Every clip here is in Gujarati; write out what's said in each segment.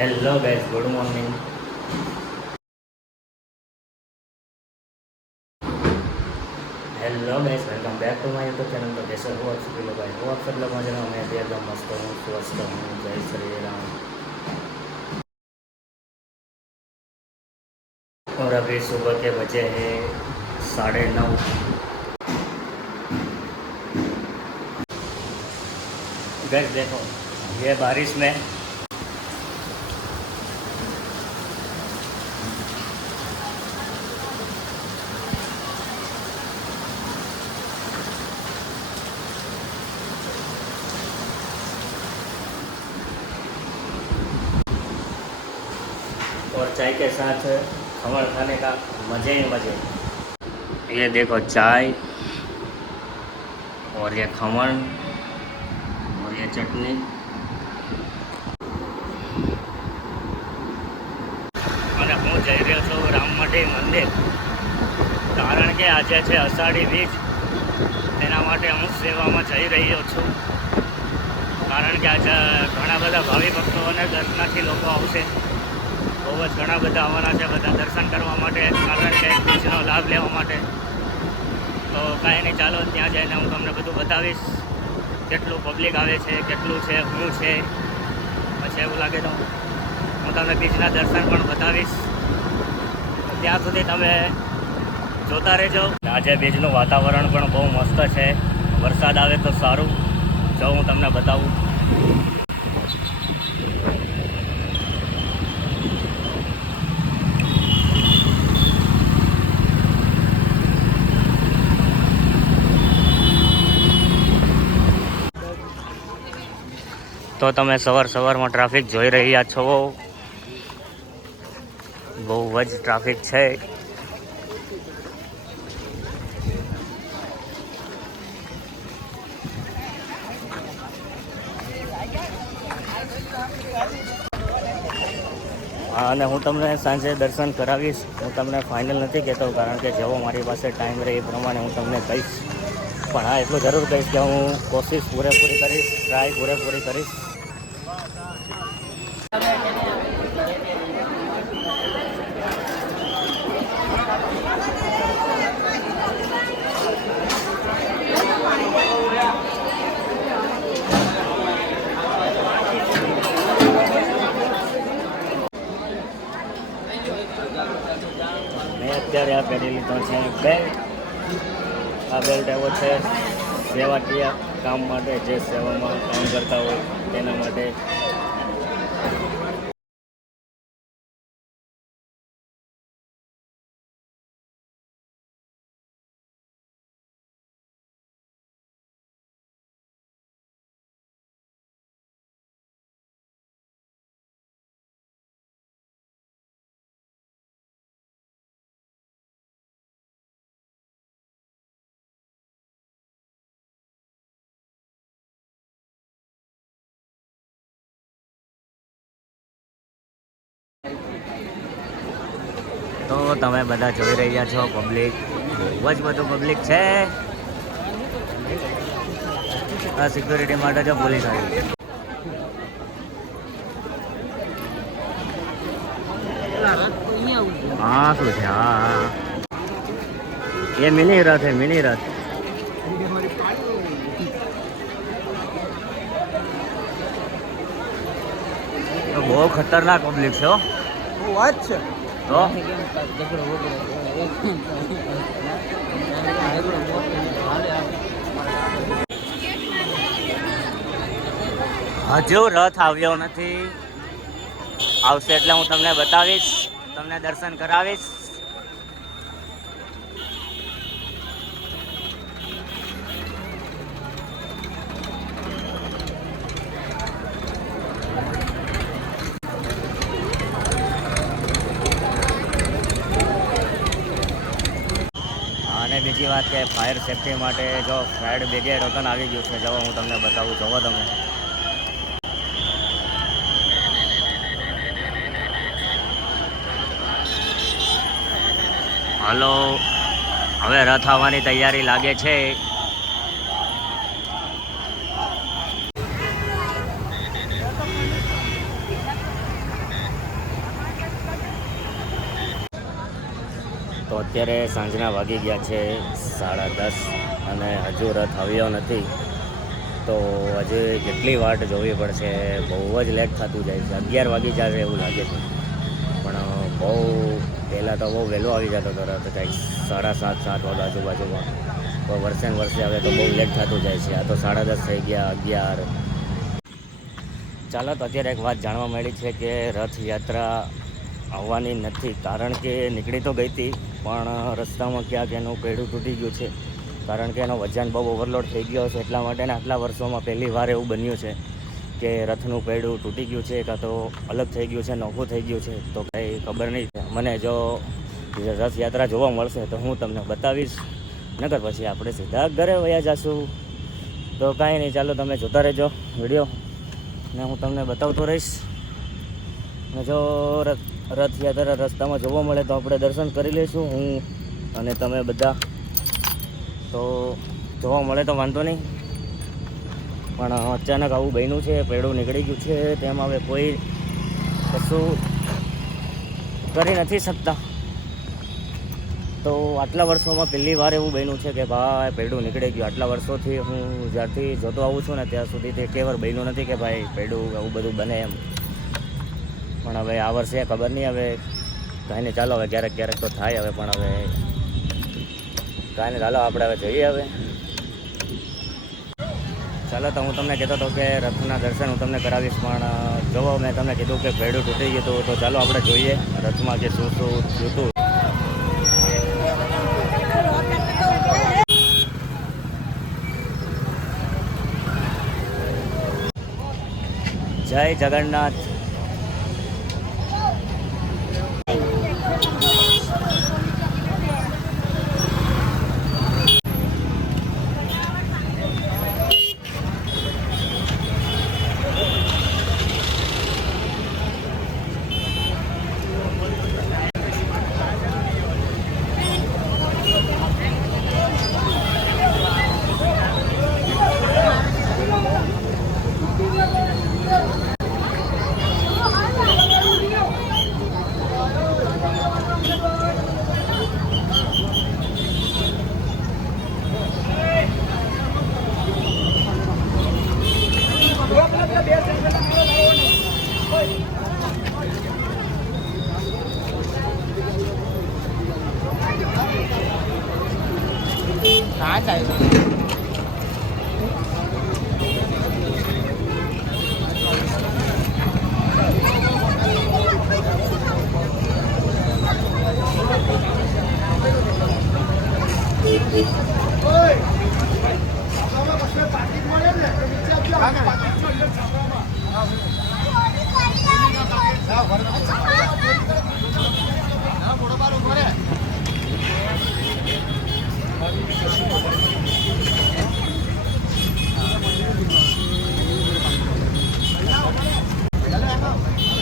Hello guys, good morning. Hello guys, welcome back to my YouTube channel. તો કેસર હું આપ સभी लोग હું આપ सब लोग मजा में मैं भी एकदम मस्त हूँ, स्वस्थ हूँ. जय श्री राम. और अभी सुबह के बजे हैं 9:30. गाइस देखो, ये बारिश में और चाय के साथ खमण खाने का मज़े ही मज़े. ये देखो चाय और ये खमण और ये चटनी. અને હું જઈ રહ્યો છું રામમઢી મંદિર, કારણ કે આજે છે અષાઢી બીજ. તેના માટે હું સેવામાં જઈ રહ્યો છું, કારણ કે આજે ઘણા બધા ભાવિ ભક્તો અને દર્શનાર્થી લોકો આવશે. બહુ જ ઘણા બધા આવવાના છે, બધા દર્શન કરવા માટે, કારણ કે બીજનો લાભ લેવા માટે. તો કાંઈ નહીં, ચાલો ત્યાં જઈને હું તમને બધું બતાવીશ, કેટલું પબ્લિક આવે છે, કેટલું છે, શું છે. પછી એવું લાગે તો હું તમને બીજના દર્શન પણ બતાવીશ. ત્યાં સુધી તમે જોતા રહેજો. આજે બીજનું વાતાવરણ પણ બહુ મસ્ત છે. વરસાદ આવે તો સારું. જો હું તમને બતાવું. તો તમે સવારમાં ટ્રાફિક જોઈ રહ્યા છો. બહુ જ ટ્રાફિક છે. અને હું તમને સાંજે દર્શન કરાવીશ. હું તમને ફાઇનલ નથી કહેતો, કારણ કે જેવો મારી પાસે ટાઈમ રહે એ પ્રમાણે હું તમને કહીશ. પણ હા, એટલું જરૂર કહીશ કે હું કોશિશ પૂરેપૂરી કરીશ, ટ્રાય પૂરેપૂરી કરીશ. મેં અત્યારે આ પહેરી લીધો છે બેલ્ટ. આ બેલ્ટ એવો છે સેવાકીય કામ માટે, જે સેવામાં કામ કરતા હોય તેના માટે. તો તમે બધા જોઈ રહ્યા છો, પબ્લિક બહુ જ બધું પબ્લિક છે. આ સિક્યુરિટી માટે જો પોલીસ આવી. હા શું છે? હા, એ મિની રથ હે, મિની રથ. તો બહુ ખતરનાક પબ્લિક છે. વાત છે તો હજુ રથ આવ્યો નથી. આવશે એટલે હું તમને બતાવીશ, તમને દર્શન કરાવીશ. અને બીજી વાત કે ફાયર સેફટી માટે જો ફાયર બ્રિગેડ વતન આવી ગયું છે. જો હું તમને બતાવું, જોવો તમે. હલો, હવે રથ આવવાની તૈયારી લાગે છે. તો અત્યારે સાંજના વાગી ગયા છે 10:30 અને હજુ રથ આવ્યો નથી. તો હજુ કેટલી વાટ જોવી પડશે, બહુ જ લેટ થતું જાય છે. 11 વાગી જશે એવું લાગે છે, પણ બહુ પહેલાં તો બહુ વહેલો આવી જતો હતો રથ, કંઈક 7:30 વાગ્યા આજુબાજુમાં. તો વર્ષે હવે તો બહુ લેટ થતું જાય છે. આ તો 10:30 થઈ ગયા, 11. ચાલો, તો અત્યારે એક વાત જાણવા મળી છે કે રથયાત્રા આવવાની નથી, કારણ કે નીકળી તો ગઈ હતી પણ રસ્તામાં ક્યાંક એનું પૈડું તૂટી ગયું છે, કારણ કે એનો વજન બહુ ઓવરલોડ થઈ ગયો છે. એટલા માટે આટલા વર્ષોમાં પહેલી વાર એવું બન્યું છે કે રથનું પૈડું તૂટી ગયું છે, કાં તો અલગ થઈ ગયું છે, નોખું થઈ ગયું છે. તો કંઈ ખબર નહીં. મને જો રથયાત્રા જોવા મળશે તો હું તમને બતાવીશ, નકર પછી આપણે સીધા ઘરે વયા જઈશું. તો કાંઈ નહીં, ચાલો તમે જોતા રહેજો વિડીયો ને હું તમને બતાવતો રહીશ. ને જો રથયાત્રા રસ્તામાં જોવા મળે તો આપણે દર્શન કરી લઈશું, હું અને તમે બધા. તો જોવા મળે તો વાંધો નહીં, પણ અચાનક આવું બન્યું છે, પૈડું નીકળી ગયું છે, તેમ હવે કોઈ કશું કરી નથી શકતા. તો આટલા વર્ષોમાં પહેલી વાર એવું બન્યું છે કે ભાઈ પૈડું નીકળી ગયું. આટલા વર્ષોથી હું જ્યારથી જોતો આવું છું ને ત્યાં સુધી તે કેવર બન્યું નથી કે ભાઈ પૈડું આવું બધું બને એમ. પણ હવે આ વર્ષે ખબર નહીં, હવે કાંઈ નહીં. ચાલો, હવે ક્યારેક તો થાય હવે, પણ હવે કાંઈ નહીં. ચાલો આપણે હવે જઈએ. હવે ચાલો, તો હું તમને કહેતો હતો કે રથના દર્શન હું તમને કરાવીશ, પણ જો મેં તમને કીધું કે પૈડું તૂટી ગયું હતું. તો ચાલો આપણે જોઈએ રથમાં કે શું થયું હતું. જય જગન્નાથ.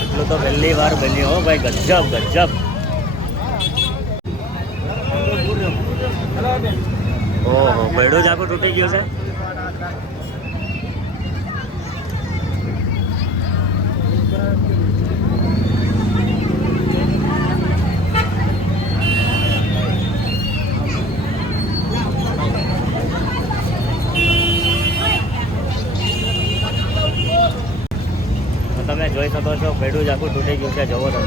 એટલું તો પહેલી વાર બન્યું હો ભાઈ, ગજબ ગજબ. ઓહો, પૈડું જ આખું તૂટી ગયું છે. તમે જોઈ શકો છો પૈડું જ આખું તૂટી ગયું છે. જવો તમે.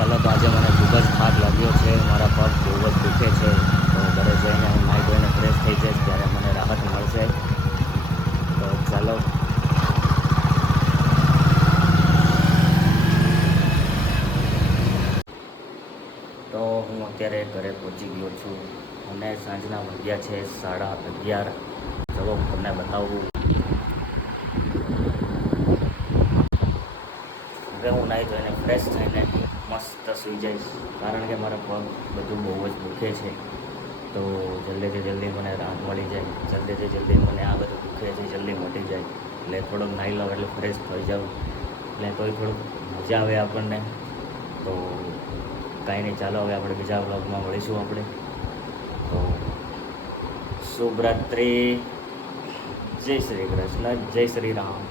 ચાલો, તો આજે મને ખૂબ જ થાક લાગ્યો છે, મારા પગ બહુ જ દુખે છે. તો ઘરે જઈને હું નાહી ધોઈને ફ્રેશ થઈ જઈશ, ત્યારે મને રાહત મળશે. તો ચાલો. તો હું અત્યારે ઘરે પહોંચી ગયો છું અને સાંજના વાગ્યા છે 11:30. ચલો તમને બતાવું. હવે હું નાહી ધોઈને ફ્રેશ થઈને મસ્ત સૂઈ જઈશ, કારણ કે મારા પગ બધું બહુ જ દુખે છે. તો જલ્દીથી જલ્દી મને રાહત મળી જાય, જલ્દીથી જલ્દી મને આ બધું દુખે છે જલ્દી મટી જાય. એટલે થોડોક નાહી લઉં એટલે ફ્રેશ થઈ જાઉં, એટલે તોય થોડુંક મજા આવે આપણને. તો કાંઈ નહીં, ચાલો હવે આપણે બીજા વ્લોગમાં મળીશું આપણે. તો શુભ રાત્રિ. જય શ્રી કૃષ્ણ, જય શ્રી રામ.